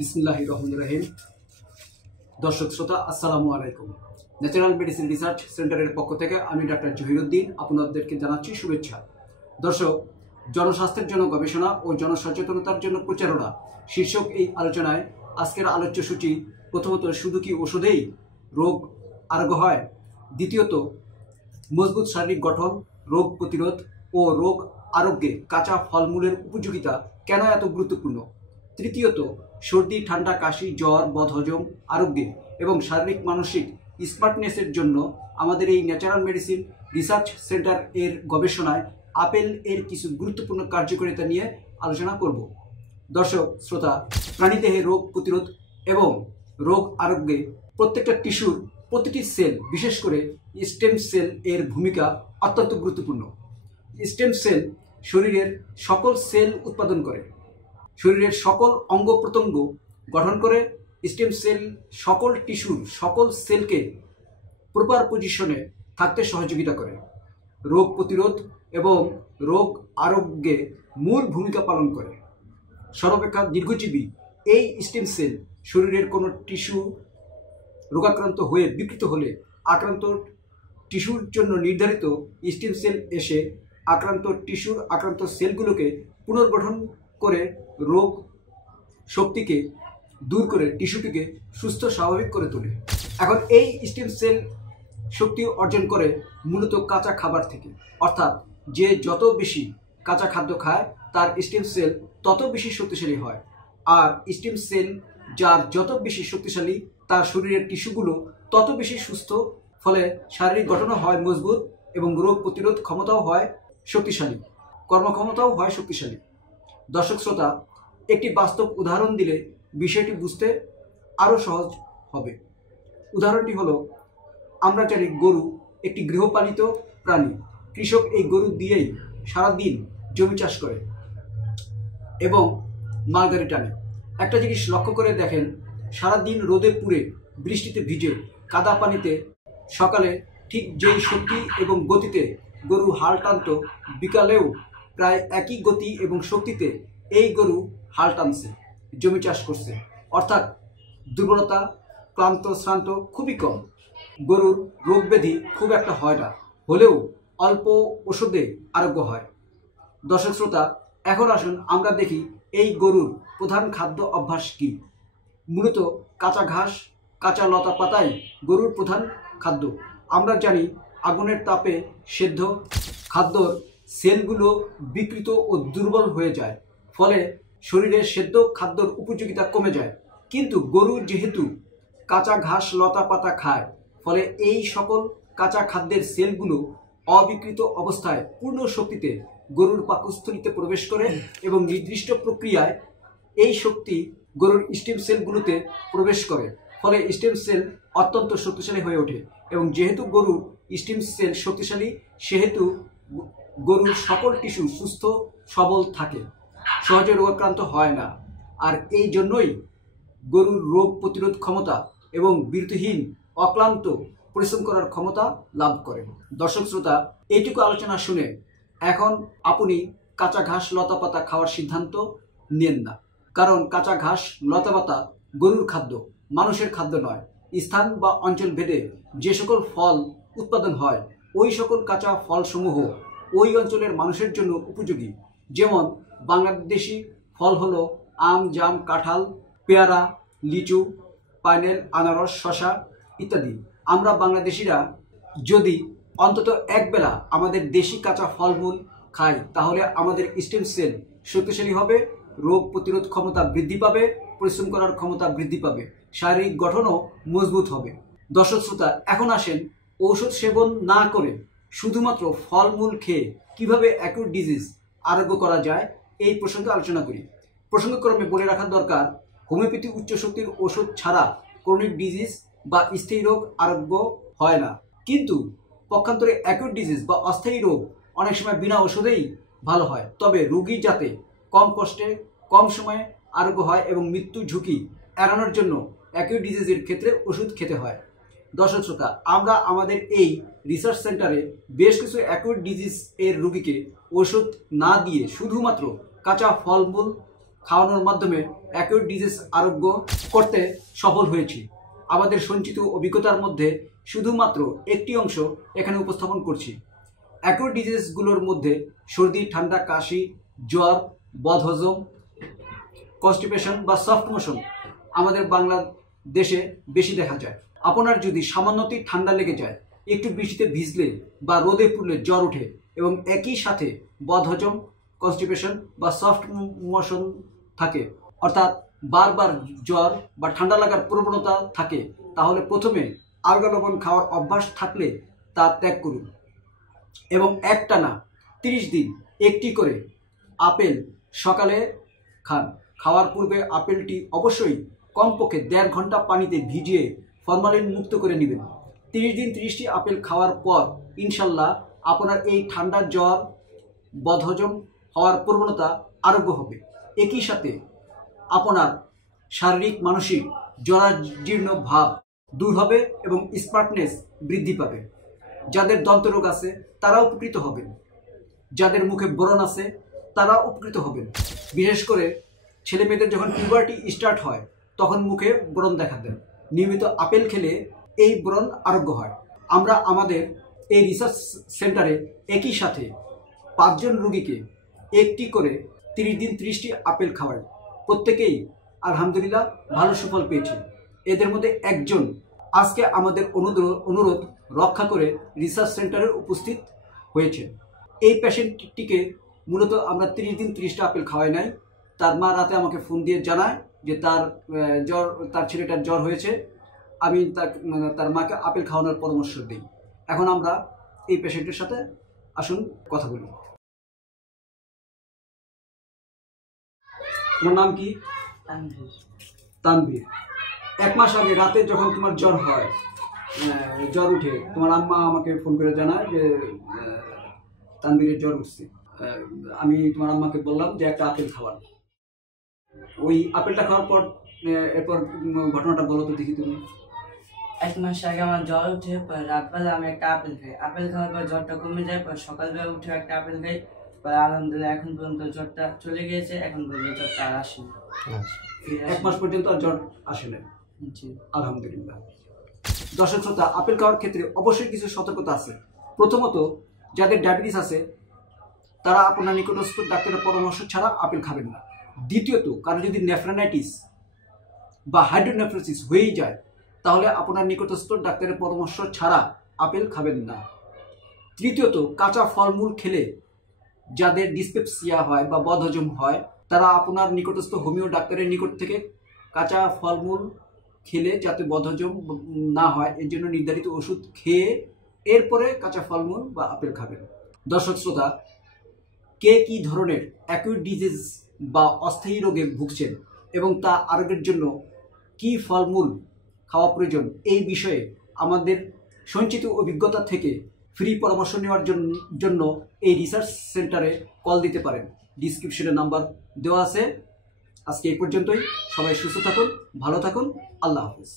বিসমিল্লাহির রহমানির রহিম। দর্শক শ্রোতা, আসসালামু আলাইকুম। ন্যাচারাল মেডিসিন রিসার্চ সেন্টারের পক্ষ থেকে আমি ডাক্তার জহিরুদ্দিন আপনাদেরকে জানাচ্ছি শুভেচ্ছা। দর্শক, জনস্বাস্থ্যের জন্য গবেষণা ও জনসচেতনতার জন্য প্রচারণা শীর্ষক এই আলোচনায় আজকের আলোচ্য সূচি প্রথমত, শুধু কি ওষুধেই রোগ আরোগ্য হয়? দ্বিতীয়ত, মজবুত শারীরিক গঠন, রোগ প্রতিরোধ ও রোগ আরোগ্যে কাঁচা ফলমূলের উপযোগিতা কেন এত গুরুত্বপূর্ণ? তৃতীয়ত, সর্দি, ঠান্ডা, কাশি, জ্বর, বদহজম আরোগ্যে এবং শারীরিক মানসিক স্মার্টনেসের জন্য আমাদের এই ন্যাচারাল মেডিসিন রিসার্চ সেন্টার এর গবেষণায় আপেল এর কিছু গুরুত্বপূর্ণ কার্যকারিতা নিয়ে আলোচনা করব। দর্শক শ্রোতা, প্রাণীদেহে রোগ প্রতিরোধ এবং রোগ আরোগ্যে প্রত্যেকটা টিস্যুর প্রতিটি সেল, বিশেষ করে স্টেম সেল এর ভূমিকা অত্যন্ত গুরুত্বপূর্ণ। স্টেম সেল শরীরের সকল সেল উৎপাদন করে, শরীরের সকল অঙ্গ প্রত্যঙ্গ গঠন করে। স্টেম সেল সকল টিস্যুর সকল সেলকে প্রপার পজিশনে থাকতে সহযোগিতা করে, রোগ প্রতিরোধ এবং রোগ আরোগ্যে মূল ভূমিকা পালন করে। সর্বাপেক্ষা দীর্ঘজীবী এই স্টেম সেল শরীরের কোনো টিস্যু রোগাক্রান্ত হয়ে বিকৃত হলে আক্রান্ত টিস্যুর জন্য নির্ধারিত স্টেম সেল এসে আক্রান্ত সেলগুলোকে পুনর্গঠন করে রোগ শক্তিকে দূর করে টিস্যুটিকে সুস্থ স্বাভাবিক করে তোলে। এখন এই স্টেম সেল শক্তি অর্জন করে মূলত কাঁচা খাবার থেকে, অর্থাৎ যে যত বেশি কাঁচা খাদ্য খায় তার স্টেম সেল তত বেশি শক্তিশালী হয়। আর স্টেম সেল যার যত বেশি শক্তিশালী, তার শরীরের টিস্যুগুলো তত বেশি সুস্থ, ফলে শারীরিক গঠনও হয় মজবুত এবং রোগ প্রতিরোধ ক্ষমতাও হয় শক্তিশালী, কর্মক্ষমতাও হয় শক্তিশালী। দর্শক শ্রোতা, একটি বাস্তব উদাহরণ দিলে বিষয়টি বুঝতে আরও সহজ হবে। উদাহরণটি হলো, আমরা জানি গরু একটি গৃহপালিত প্রাণী। কৃষক এই গরু দিয়েই সারাদিন জমি চাষ করে এবং মালগাড়ি টানে। একটা জিনিস লক্ষ্য করে দেখেন, সারাদিন রোদে পুড়ে, বৃষ্টিতে ভিজে, কাদা পানিতে সকালে ঠিক যেই শক্তি এবং গতিতে গরু হাল টানত, বিকালেও প্রায় একই গতি এবং শক্তিতে এই গরু হাল টানছে, জমি চাষ করছে। অর্থাৎ দুর্বলতা, ক্লান্ত, শ্রান্ত খুবই কম। গরুর রোগ ব্যাধি খুব একটা হয় না, হলেও অল্প ওষুধে আরোগ্য হয়। দর্শক শ্রোতা, এখন আসুন আমরা দেখি এই গরুর প্রধান খাদ্য অভ্যাস কী। মূলত কাঁচা ঘাস, কাঁচা লতা পাতাই গরুর প্রধান খাদ্য। আমরা জানি আগুনের তাপে সেদ্ধ খাদ্যর সেলগুলো বিকৃত ও দুর্বল হয়ে যায়, ফলে শরীরের সেদ্ধ খাদ্যর উপযোগিতা কমে যায়। কিন্তু গরু যেহেতু কাঁচা ঘাস, লতা পাতা খায়, ফলে এই সকল কাঁচা খাদ্যের সেলগুলো অবিকৃত অবস্থায় পূর্ণ শক্তিতে গরুর পাকস্থলীতে প্রবেশ করে এবং নির্দিষ্ট প্রক্রিয়ায় এই শক্তি গরুর স্টেম সেলগুলোতে প্রবেশ করে, ফলে স্টেম সেল অত্যন্ত শক্তিশালী হয়ে ওঠে। এবং যেহেতু গরুর স্টেম সেল শক্তিশালী, সেহেতু গরুর সকল টিস্যু সুস্থ সবল থাকে, সহজে রোগাক্রান্ত হয় না। আর এই জন্যই গরুর রোগ প্রতিরোধ ক্ষমতা এবং বিরতিহীন অক্লান্ত পরিশ্রম করার ক্ষমতা লাভ করে। দর্শক শ্রোতা, এইটুকু আলোচনা শুনে এখন আপনি কাঁচা ঘাস, লতা পাতা খাওয়ার সিদ্ধান্ত নেন না, কারণ কাঁচা ঘাস, লতা পাতা গরুর খাদ্য, মানুষের খাদ্য নয়। স্থান বা অঞ্চল ভেদে যে সকল ফল উৎপাদন হয়, ওই সকল কাঁচা ফলসমূহ ওই অঞ্চলের মানুষের জন্য উপযোগী। যেমন বাংলাদেশি ফল হলো আম, জাম, কাঁঠাল, পেয়ারা, লিচু, পাইনাপেল, আনারস, শসা ইত্যাদি। আমরা বাংলাদেশিরা যদি অন্তত একবেলা আমাদের দেশি কাঁচা ফলমূল খাই, তাহলে আমাদের স্টেম সেল শক্তিশালী হবে, রোগ প্রতিরোধ ক্ষমতা বৃদ্ধি পাবে, পরিশ্রম করার ক্ষমতা বৃদ্ধি পাবে, শারীরিক গঠনও মজবুত হবে। দর্শক শ্রোতা, এখন আসেন ঔষধ সেবন না করে শুধুমাত্র ফলমূল খেয়ে কিভাবে অ্যাকিউট ডিজিজ আরোগ্য করা যায়, এই প্রসঙ্গে আলোচনা করি। প্রসঙ্গক্রমে বলে রাখা দরকার, হোমিওপ্যাথি উচ্চ শক্তির ওষুধ ছাড়া ক্রনিক ডিজিজ বা স্থায়ী রোগ আরোগ্য হয় না। কিন্তু পক্ষান্তরে অ্যাকিউট ডিজিজ বা অস্থায়ী রোগ অনেক সময় বিনা ওষুধেই ভালো হয়। তবে রোগী যাতে কম কষ্টে, কম সময়ে আরোগ্য হয় এবং মৃত্যু ঝুঁকি এড়ানোর জন্য অ্যাকিউট ডিজিজের ক্ষেত্রে ওষুধ খেতে হয়। দর্শক শ্রোতা, আমরা আমাদের এই রিসার্চ সেন্টারে বেশ কিছু অ্যাকিউট ডিজিজ এর রোগীকে ওষুধ না দিয়ে শুধুমাত্র কাঁচা ফলমূল খাওয়ানোর মাধ্যমে অ্যাকিউট ডিজিজ আরোগ্য করতে সফল হয়েছি। আমাদের সঞ্চিত অভিজ্ঞতার মধ্যে শুধুমাত্র একটি অংশ এখানে উপস্থাপন করছি। অ্যাকিউট ডিজিজগুলোর মধ্যে সর্দি, ঠান্ডা, কাশি, জ্বর, বদহজম, কনস্টিপেশন বা সফট মোশন আমাদের বাংলাদেশে বেশি দেখা যায়। আপনার যদি সামান্যতেই ঠান্ডা লেগে যায়, একটু বৃষ্টিতে ভিজলে বা রোদে পুড়লে জ্বর ওঠে এবং একই সাথে বদহজম, কনস্টিপেশন বা সফট মোশন থাকে, অর্থাৎ বারবার জ্বর বা ঠান্ডা লাগার প্রবণতা থাকে, তাহলে প্রথমে আলগা লবণ খাওয়ার অভ্যাস থাকলে তা ত্যাগ করুন এবং একটানা 30 দিন একটি করে আপেল সকালে খান। খাওয়ার পূর্বে আপেলটি অবশ্যই কমপক্ষে 1.5 ঘন্টা পানিতে ভিজিয়ে ফরমালিন মুক্ত করে নেবেন। 30 দিন 30টি আপেল খাওয়ার পর ইনশাল্লাহ আপনার এই ঠান্ডা, জ্বর, বদহজম হওয়ার প্রবণতা আরোগ্য হবে। একই সাথে আপনার শারীরিক মানসিক জরাজীর্ণ ভাব দূর হবে এবং স্মার্টনেস বৃদ্ধি পাবে। যাদের দন্তরোগ আছে তারা উপকৃত হবেন, যাদের মুখে ব্রণ আছে তারা উপকৃত হবেন। বিশেষ করে ছেলে মেয়েদের যখন পিউবার্টি স্টার্ট হয় তখন মুখে ব্রণ দেখা দেয়। নিয়মিত আপেল খেলে এই ব্রণ আরোগ্য হয়। আমরা আমাদের এই রিসার্চ সেন্টারে একই সাথে 5 জন রোগীকে একটি করে 30 দিন 30টি আপেল খাওয়াই। প্রত্যেকেই আলহামদুলিল্লাহ ভালো সুফল পেয়েছে। এদের মধ্যে একজন আজকে আমাদের অনুরোধ রক্ষা করে রিসার্চ সেন্টারে উপস্থিত হয়েছে। এই পেশেন্টটিকে মূলত আমরা 30 দিন 30টা আপেল খাওয়াই নাই। তার মা রাতে আমাকে ফোন দিয়ে জানায় যে তার ছেলেটার জ্বর হয়েছে। আমি তার মাকে আপেল খাওয়ানোর পরামর্শ দিই। এখন আমরা এই পেশেন্টের সাথে আসুন কথা বলি। তোমার নাম কি? তানভীর। 1 মাস আগে রাতে যখন তোমার জ্বর হয়, জ্বর উঠে, তোমার আম্মা আমাকে ফোন করে জানায় যে তানভীরের জ্বর উঠছে। আমি তোমার আম্মাকে বললাম যে একটা আপেল খাওয়ান। ওই আপেলটা খাওয়ার পর এরপর ঘটনাটা বলো তো দেখি তুমি। 1 মাস আগে আমার জ্বর উঠে, রাতবেলা আমি একটা আপেল খাই। আপেল খাওয়ার পর জ্বরটা কমে যায়, পর সকালবেলা উঠে একটা আপেল খাই। আলহামদুলিল্লাহ এখন পর্যন্ত জ্বরটা চলে গিয়েছে, এখন পর্যন্ত জ্বরটা আর আসেনি। 1 মাস পর্যন্ত আর জ্বর আসে না। আলহামদুলিল্লাহ। দর্শক শ্রোতা, আপেল খাওয়ার ক্ষেত্রে অবশ্যই কিছু সতর্কতা আছে। প্রথমত, যাদের ডায়াবেটিস আছে তারা আপনার নিকটস্থ ডাক্তারের পরামর্শ ছাড়া আপেল খাবেন না। দ্বিতীয়ত, কারো যদি নেফ্রাইটিস বা হাইড্রোনেফ্রোসিস হয়েই যায় তাহলে আপনার নিকটস্থ ডাক্তারের পরামর্শ ছাড়া আপেল খাবেন না। তৃতীয়ত, কাঁচা ফলমূল খেলে যাদের ডিসপেপসিয়া হয় বা বদহজম হয় তারা আপনার নিকটস্থ হোমিও ডাক্তারের নিকট থেকে কাঁচা ফলমূল খেলে যাতে বদহজম না হয় এর জন্য নির্ধারিত ওষুধ খেয়ে এরপরে কাঁচা ফলমূল বা আপেল খাবেন। দর্শক শ্রোতা, কে কী ধরনের অ্যাকিউট ডিজিজ বা অস্থায়ী রোগে ভুগছেন এবং তা আরোগ্যের জন্য কী ফলমূল খাওয়া প্রয়োজন, এই বিষয়ে আমাদের সঞ্চিত অভিজ্ঞতা থেকে ফ্রি পরামর্শ নেওয়ার জন্য এই রিসার্চ সেন্টারে কল দিতে পারেন। ডিসক্রিপশনে নাম্বার দেওয়া আছে। আজকে এই পর্যন্তই। সবাই সুস্থ থাকুন, ভালো থাকুন। আল্লাহ হাফেজ।